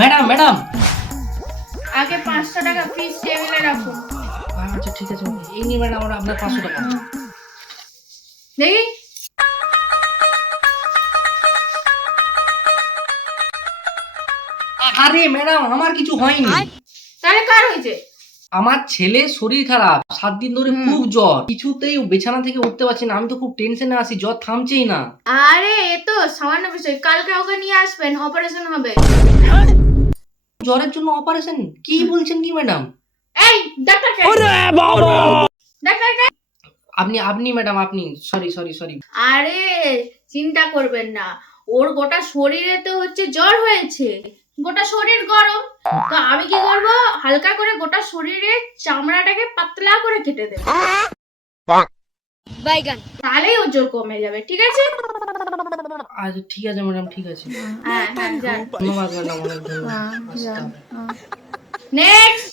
Madam madam আগে 500 টাকা ফিস টেবিলে রাখুন। আচ্ছা ঠিক আছে, এই নিয়ে ম্যাডাম আপনার 500 টাকা। দেখি আরে ম্যাডাম আমার কিছু হয়নি। তাহলে কার হয়েছে? আমার ছেলে শরীর খারাপ, 7 দিন ধরে খুব জ্বর, কিছুতেই বিছানা থেকে উঠতে পারছি না। আমি তো খুব টেনশনে আছি, জ্বর থামছেই না। আরে এ তো সামান্য বিষয়, কালকে ওকে নিয়ে আসবেন, অপারেশন হবে। জ্বরের জন্য অপারেশন? কি বলছেন কি ম্যাডাম? এই ডাক্তার কে? ডাক্তার কে? আপনি আপনি ম্যাডাম আপনি, সরি। আরে চিন্তা করবেন না, ওর গোটা শরীরে তো হচ্ছে জ্বর হয়েছে, গোটা শরীর গরম। তো আমি কি করব, হালকা করে গোটা শরীরে চামড়াটাকে পাতলা করে কেটে দেব, বাইগান, তাহলেই ওর জ্বর কমে যাবে। ঠিক আছে? আচ্ছা ঠিক আছে ম্যাডাম, ঠিক আছে। হ্যাঁ যান। ধন্যবাদ ম্যাডাম, অনেক ধন্যবাদ। নেক্সট।